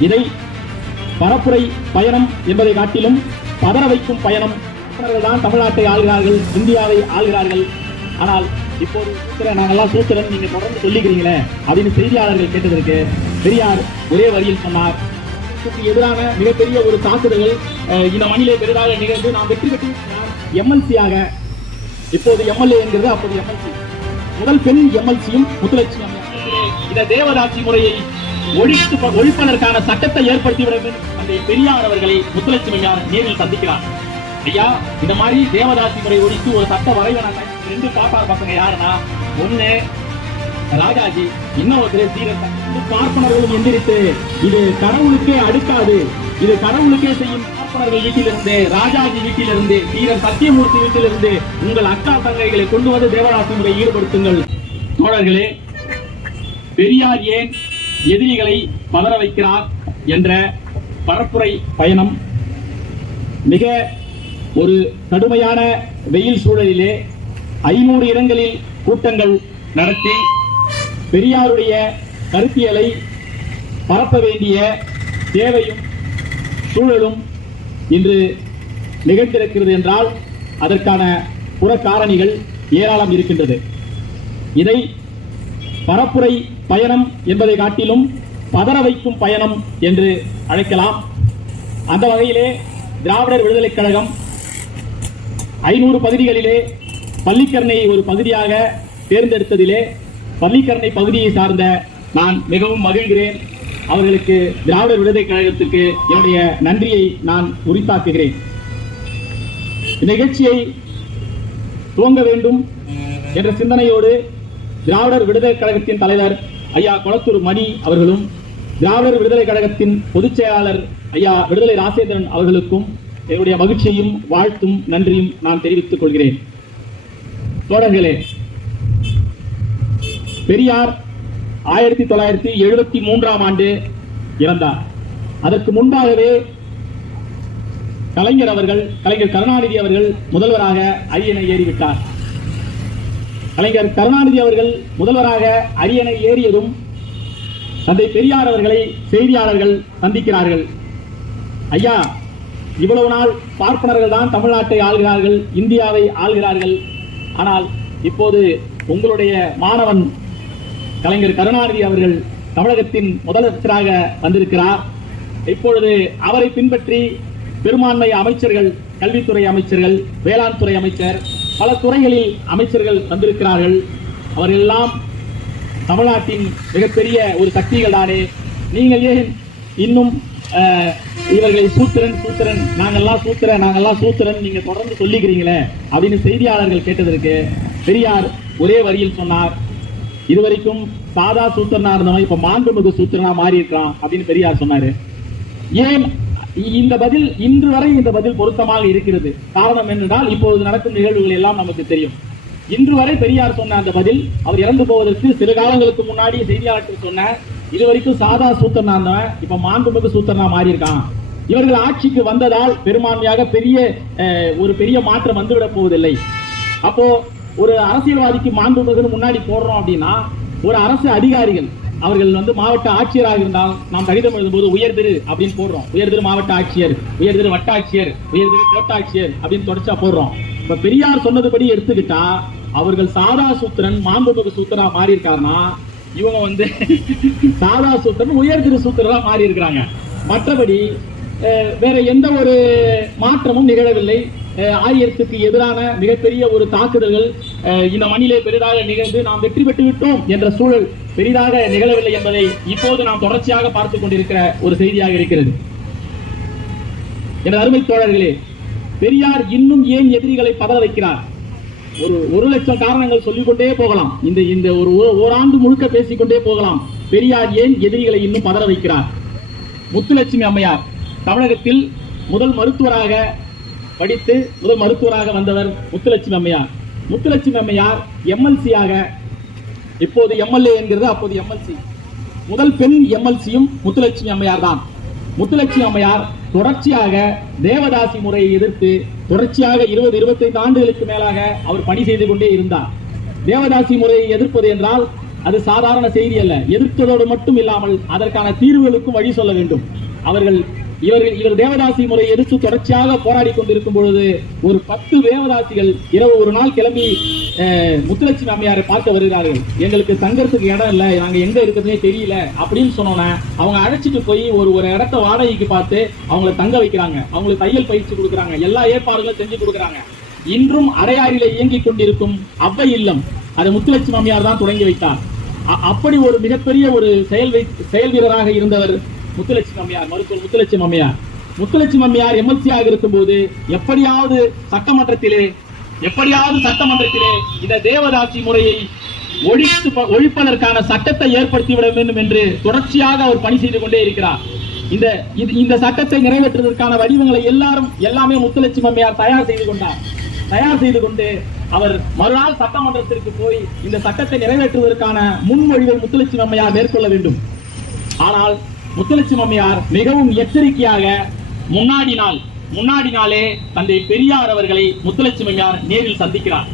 இதை பரப்புரை பயணம் என்பதை காட்டிலும் பதற வைக்கும் பயணம். தான் தமிழ்நாட்டை ஆள்கிறார்கள் இந்தியாவை ஆள்கிறார்கள். ஆனால் இப்போது சூத்திரன் நாங்கெல்லாம் சூத்திரன் நீங்க தொடர்ந்து சொல்லிக்கிறீங்களே அப்படின்னு செய்தியாளர்கள் கேட்டதற்கு பெரியார் ஒரே வரியில் சொன்னார். எதிரான மிகப்பெரிய ஒரு தாக்குதல்கள் அஹ், இந்த மண்ணிலே பெரிதாக நிகழ்ந்து நாம் வெற்றி பெற்று எம்எல்சியாக இப்போது எம்எல்ஏ என்கிறது அப்போது எம்எல்சி முதல் பெண் எம்எல்சியும் முத்துலட்சுமி இந்த தேவதாசி முறையை ஒழித்து ஒழிப்பதற்கான சட்டத்தை ஏற்படுத்தி விட வேண்டும் அந்த பெரியார் அவர்களை முத்துலட்சுமி அம்மையார் நேரில் சந்திக்கிறார். ஐயா இந்த மாதிரி தேவதாசி முறை ஒழித்து ஒரு சட்ட வரைவனாங்க ரெண்டு காப்பார் பசங்க யாருன்னா ஒண்ணு ராஜாஜி இன்னொருத்தர் சீரன் பார்ப்பனர்களும் எந்திரித்து இது கடவுளுக்கே அடுக்காது. இது கடவுளுக்கே செய்யும் பார்ப்பனர்கள் வீட்டிலிருந்து ராஜாஜி வீட்டிலிருந்து வீரர் சத்தியமூர்த்தி வீட்டிலிருந்து உங்கள் அக்கா தங்கைகளை கொண்டு வந்து தேவராசி முறை ஈடுபடுத்துங்கள். தோழர்களே பெரியார் ஏன் எதிரிகளை பதற வைக்கிறார் என்ற பரப்புரை பயணம் மிக ஒரு கடுமையான வெயில் சூழலிலே ஐநூறு இடங்களில் கூட்டங்கள் நடத்தி பெரியாருடைய கருத்தியலை பரப்ப வேண்டிய தேவையும் சூழலும் இன்று நிகழ்ந்திருக்கிறது என்றால் அதற்கான புறக்காரணிகள் ஏராளம் இருக்கின்றது. இதை பரப்புரை பயணம் என்பதை காட்டிலும் பதற வைக்கும் பயணம் என்று அழைக்கலாம். அந்த வகையிலே திராவிடர் விடுதலைக் கழகம் ஐநூறு பகுதிகளிலே பள்ளிக்கரணையை ஒரு பகுதியாக தேர்ந்தெடுத்ததிலே பள்ளிக்கரணை பகுதியை சார்ந்த நான் மிகவும் மகிழ்கிறேன். அவர்களுக்கு திராவிடர் விடுதலைக் கழகத்திற்கு என்னுடைய நன்றியை நான் உரித்தாக்குகிறேன். நிகழ்ச்சியை துவங்க வேண்டும் என்ற சிந்தனையோடு திராவிடர் விடுதலைக் கழகத்தின் தலைவர் ஐயா கொளத்தூர் மணி அவர்களும் திராவிடர் விடுதலைக் கழகத்தின் பொதுச் செயலாளர் ஐயா விடுதலை ராசேந்திரன் அவர்களுக்கும் என்னுடைய மகிழ்ச்சியையும் வாழ்த்தும் நன்றியும் நான் தெரிவித்துக் கொள்கிறேன். தோழர்களே பெரியார் ஆயிரத்தி தொள்ளாயிரத்தி எழுபத்தி மூன்றாம் ஆண்டு இறந்தார். அதற்கு முன்பாகவே கலைஞர் அவர்கள் கலைஞர் கருணாநிதி அவர்கள் முதல்வராக அரியணை ஏறிவிட்டார். கலைஞர் கருணாநிதி அவர்கள் முதல்வராக அரியணை ஏறியதும் தந்தை பெரியார் அவர்களை செய்தியாளர்கள் சந்திக்கிறார்கள். ஐயா இவ்வளவு நாள் பார்ப்பனர்கள் தான் தமிழ்நாட்டை ஆள்கிறார்கள் இந்தியாவை ஆள்கிறார்கள். ஆனால் இப்போது உங்களுடைய மாணவன் கலைஞர் கருணாநிதி அவர்கள் தமிழகத்தின் முதலமைச்சராக வந்திருக்கிறார். இப்பொழுது அவரை பின்பற்றி பெரும்பான்மை அமைச்சர்கள் கல்வித்துறை அமைச்சர்கள் வேளாண் துறை அமைச்சர் பல துறைகளில் அமைச்சர்கள் வந்திருக்கிறார்கள். அவர்கள் எல்லாம் தமிழ்நாட்டின் மிகப்பெரிய ஒரு சக்திகள் தானே. நீங்கள் ஏன் இன்னும் இவர்களை சூத்திரன் சூத்திரன் நாங்கள்லாம் சூத்திரன் நாங்கள்லாம் சூத்திரன் நீங்க தொடர்ந்து சொல்லிக்கிறீங்களே அப்படின்னு செய்தியாளர்கள் கேட்டதற்கு பெரியார் ஒரே வரியில் சொன்னார். இதுவரைக்கும் சாதா சூத்திரனா இருந்தவன் இப்ப மாண்புமிகு சூத்திரனா மாறி இருக்கான் அப்படின்னு பெரியார் சொன்னாரு. ஏன் இந்த பதில் இன்று வரை இந்த பதில் பொருத்தமாக இருக்கிறது. காரணம் என்னென்றால் இப்பொழுது நடக்கும் நிகழ்வுகள் எல்லாம் நமக்கு தெரியும். இன்று வரை பெரியார் சொன்ன அந்த பதில் அவர் இறந்து போவதற்கு சில காலங்களுக்கு முன்னாடி செய்தியாளர்கள் சொன்ன இதுவரைக்கும் சாதா சூத்தனா இருந்தவன் இப்ப மாண்புமிகு சூத்தனா மாறி இருக்கான் இவர்கள் ஆட்சிக்கு வந்ததால் பெரும்பான்மையாக பெரிய ஒரு பெரிய மாற்றம் வந்துவிடப் போவதில்லை. அப்போ ஒரு அரசியல்வாதிக்கு மாண்புமிகுன்னு முன்னாடி போடுறோம் அப்படின்னா ஒரு அரசு அதிகாரிகள் அவர்கள் வந்து மாவட்ட ஆட்சியராக இருந்தால் நாம் கடிதம் எழுதும்போது உயர்திரு அப்படின்னு போடுறோம். உயர்திரு மாவட்ட ஆட்சியர் உயர்திரு வட்டாட்சியர் உயர்திரு கோட்டாட்சியர் அப்படின்னு தொடர்ச்சியா போடுறோம். இப்ப பெரியார் சொன்னதுபடி எடுத்துக்கிட்டா அவர்கள் சாதா சூத்திரன் மாண்புமிகு சூத்திரா மாறி இருக்காருன்னா இவங்க வந்து சாதா சூத்திரன் உயர்திரு சூத்திரா மாறி இருக்கிறாங்க மற்றபடி வேற எந்த ஒரு மாற்றமும் நிகழவில்லை. ஆரியத்துக்கு எதிரான மிகப்பெரிய ஒரு தாக்குதல்கள் இந்த மண்ணிலே பெரிதாக நிகழ்ந்து நாம் வெற்றி பெற்று விட்டோம் என்ற சூழல் பெரிதாக நிகழவில்லை என்பதை இப்போது நாம் தொடர்ச்சியாக பார்த்துக் கொண்டிருக்கிற ஒரு செய்தியாக இருக்கிறது. எனது அருமை தோழர்களே பெரியார் இன்னும் ஏன் எதிரிகளை பதற வைக்கிறார்? ஒரு ஒரு லட்சம் காரணங்கள் சொல்லிக்கொண்டே போகலாம். இந்த இந்த ஒரு ஓ- ஓராண்டு முழுக்க பேசிக்கொண்டே போகலாம். பெரியார் ஏன் எதிரிகளை இன்னும் பதற வைக்கிறார்? முத்துலட்சுமி அம்மையார் தமிழகத்தில் முதல் மருத்துவராக படித்து முதல் மருத்துவராக வந்தவர் முத்துலட்சுமி அம்மையார். முத்துலட்சுமி அம்மையார் எம்எல்சியாக இப்போது எம்எல்ஏ என்கிறது அப்போது எம்எல்சி முதல் பெண் எம்எல்சியும் முத்துலட்சுமி அம்மையார் தான். முத்துலட்சுமி அம்மையார் தொடர்ச்சியாக தேவதாசி முறையை எதிர்த்து தொடர்ச்சியாக இருபது இருபத்தைந்து ஆண்டுகளுக்கு மேலாக அவர் பணி செய்து கொண்டே இருந்தார். தேவதாசி முறையை எதிர்ப்பது என்றால் அது சாதாரண செய்தி அல்ல. எதிர்த்ததோடு மட்டும் இல்லாமல் அதற்கான தீர்வுகளுக்கும் வழி சொல்ல வேண்டும். அவர்கள் இவர்கள் இவர் தேவதாசி முறை எதிர்த்து தொடர்ச்சியாக போராடி கொண்டிருக்கும் பொழுது ஒரு பத்து தேவதாசிகள் இரவு ஒரு நாள் கிளம்பி அஹ், முத்துலட்சுமி அம்மையாரை பார்க்க வருகிறார்கள். எங்களுக்கு தங்கறதுக்கு இடம் இல்லை நாங்க எங்க இருக்கிறதுனே தெரியல அப்படின்னு சொன்னோன்னே அவங்க அழைச்சிட்டு போய் ஒரு ஒரு இடத்த வாடகைக்கு பார்த்து அவங்கள தங்க வைக்கிறாங்க. அவங்களுக்கு தையல் பயிற்சி கொடுக்குறாங்க. எல்லா ஏற்பாடுகளும் செஞ்சு கொடுக்குறாங்க. இன்றும் அரையாறில இயங்கிக் கொண்டிருக்கும் அவ்வை இல்லம் அதை முத்துலட்சுமி அம்மையார் தான் தொடங்கி வைத்தார். அ- அப்படி ஒரு மிகப்பெரிய ஒரு செயல் செயல் வீரராக இருந்தவர் முத்துலட்சுமி அம்மையார் மருத்துவர் முத்துலட்சுமி அம்மையார். முத்துலட்சுமி அம்மையார் எம்எல்சியாக இருக்கும்போது எப்படியாவது சட்டமன்றத்திலே எப்படியாவது சட்டமன்றத்திலே இந்த தேவதாசி முறையை ஒழித்து ப- ஒழிப்பதற்கான சட்டத்தை ஏற்படுத்தி விட வேண்டும் என்று தொடர்ச்சியாக அவர் பணி செய்து கொண்டே இருக்கிறார். இந்த இது- இந்த சட்டத்தை நிறைவேற்றுவதற்கான வடிவங்களை எல்லாரும் எல்லாமே முத்துலட்சுமி அம்மையார் தயார் செய்து கொண்டார். தயார் செய்து கொண்டு அவர் மறுநாள் சட்டமன்றத்திற்கு போய் இந்த சட்டத்தை நிறைவேற்றுவதற்கான முன்மொழிவை முத்துலட்சுமி அம்மையார் மேற்கொள்ள வேண்டும். ஆனால் முத்துலட்சுமி அம்மையார் மிகவும் எச்சரிக்கையாக முன்னாடி நாள் முன்னாடி நாளே தந்தை பெரியார் அவர்களை முத்துலட்சுமி அம்மையார் நேரில் சந்திக்கிறார்.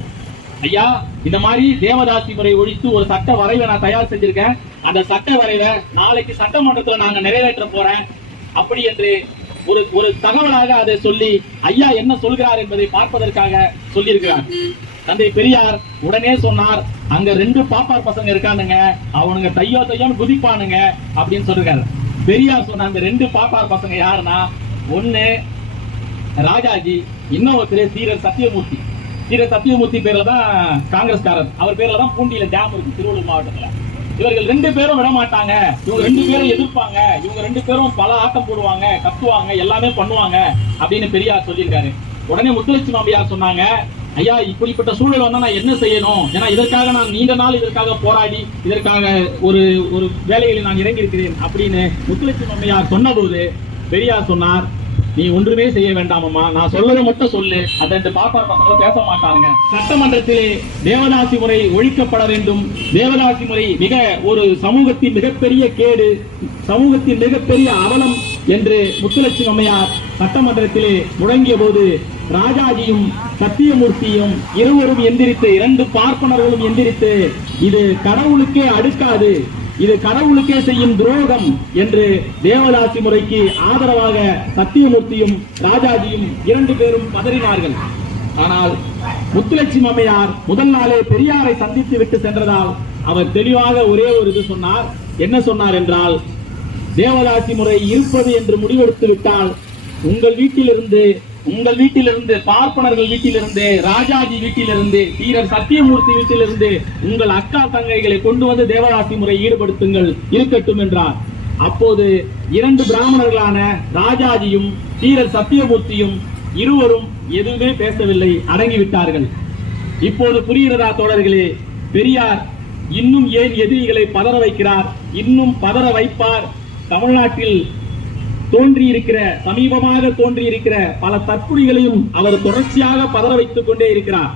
ஐயா இந்த மாதிரி தேவதாசி முறை ஒழித்து ஒரு சட்ட வரைவை நான் தயார் செஞ்சிருக்கேன். அந்த சட்ட வரைவை நாளைக்கு சட்டமன்றத்தில் நாங்க நிறைவேற்ற போறேன். அப்படி என்று ஒரு ஒரு தகவலாக அதை சொல்லி ஐயா என்ன சொல்கிறார் என்பதை பார்ப்பதற்காக சொல்லியிருக்கிறார். தந்தை பெரியார் உடனே சொன்னார் அங்க ரெண்டு பாப்பார் பசங்க இருக்கானுங்க. அவனுங்க தையோ தையோன்னு குதிப்பானுங்க. அப்படின்னு சொல்றாரு பெரியார் சொன்ன அந்த ரெண்டு பாப்பார் பசங்க யாருன்னா ஒண்ணு ராஜாஜி இன்னொருத்தர் சீரர் சத்தியமூர்த்தி. சீரர் சத்தியமூர்த்தி பேர்ல தான் காங்கிரஸ்காரர். அவர் பேர்ல தான் பூண்டியில டேம் இருக்கு திருவள்ளூர் மாவட்டத்துல. இவர்கள் ரெண்டு பேரும் விட மாட்டாங்க. இவங்க ரெண்டு பேரும் எதிர்ப்பாங்க. இவங்க ரெண்டு பேரும் பல ஆட்டம் போடுவாங்க கத்துவாங்க எல்லாமே பண்ணுவாங்க அப்படின்னு பெரியார் சொல்லியிருக்காரு. உடனே முத்துலட்சுமி அம்பியார் சொன்னாங்க ஐயா இப்படிப்பட்ட சூழல் வந்தா நான் என்ன செய்யணும்? ஏன்னா இதற்காக நான் நீண்ட நாள் இதற்காக போராடி இதற்காக ஒரு ஒரு வேலையில் நான் இறங்கியிருக்கிறேன் அப்படின்னு முத்துலட்சுமி அம்மையார் சொன்னபோது பெரியார் சொன்னார் நீ ஒன்றுமே செய்ய வேண்டாமம்மா நான் சொல்றதை மட்டும் சொல்லு. அதை இந்த பாப்பா பசங்க பேச மாட்டாங்க. சட்டமன்றத்திலே தேவதாசி முறை ஒழிக்கப்பட வேண்டும். தேவதாசி முறை மிக ஒரு சமூகத்தின் மிகப்பெரிய கேடு சமூகத்தின் மிகப்பெரிய அவலம் என்று முத்துலட்சுமி அம்மையார் சட்டமன்றத்திலே முழங்கிய போது ராஜாஜியும் சத்தியமூர்த்தியும் இருவரும் எந்திரித்து இரண்டு பார்ப்பனர்களும் எந்திரித்து இது கடவுளுக்கே அடுக்காது இது கடவுளுக்கே செய்யும் துரோகம் என்று தேவதாசி முறைக்கு ஆதரவாக சத்தியமூர்த்தியும் ராஜாஜியும் இரண்டு பேரும் பதறினார்கள். ஆனால் முத்துலட்சுமி அம்மையார் முதல் நாளே பெரியாரை சந்தித்து விட்டு சென்றதால் அவர் தெளிவாக ஒரே ஒரு இது சொன்னார். என்ன சொன்னார் என்றால் தேவதாசி முறை இருப்பது என்று முடிவெடுத்து விட்டால் உங்கள் வீட்டிலிருந்து உங்கள் வீட்டிலிருந்து பார்ப்பனர்கள் வீட்டிலிருந்து ராஜாஜி வீட்டிலிருந்து வீரர் சத்தியமூர்த்தி வீட்டிலிருந்து உங்கள் அக்கா தங்கைகளை கொண்டு வந்து தேவராசி முறை ஈடுபடுத்துங்கள் இருக்கட்டும் என்றார். அப்போது இரண்டு பிராமணர்களான ராஜாஜியும் வீரர் சத்தியமூர்த்தியும் இருவரும் எதுவுமே பேசவில்லை அடங்கிவிட்டார்கள். இப்போது புரிகிறதா தோழர்களே பெரியார் இன்னும் ஏன் எதிரிகளை பதற வைக்கிறார் இன்னும் பதற வைப்பார்? தமிழ்நாட்டில் தோன்றியிருக்கிற சமீபமாக தோன்றியிருக்கிற பல தற்குறிகளையும் அவர் தொடர்ச்சியாக பதற வைத்துக் கொண்டே இருக்கிறார்.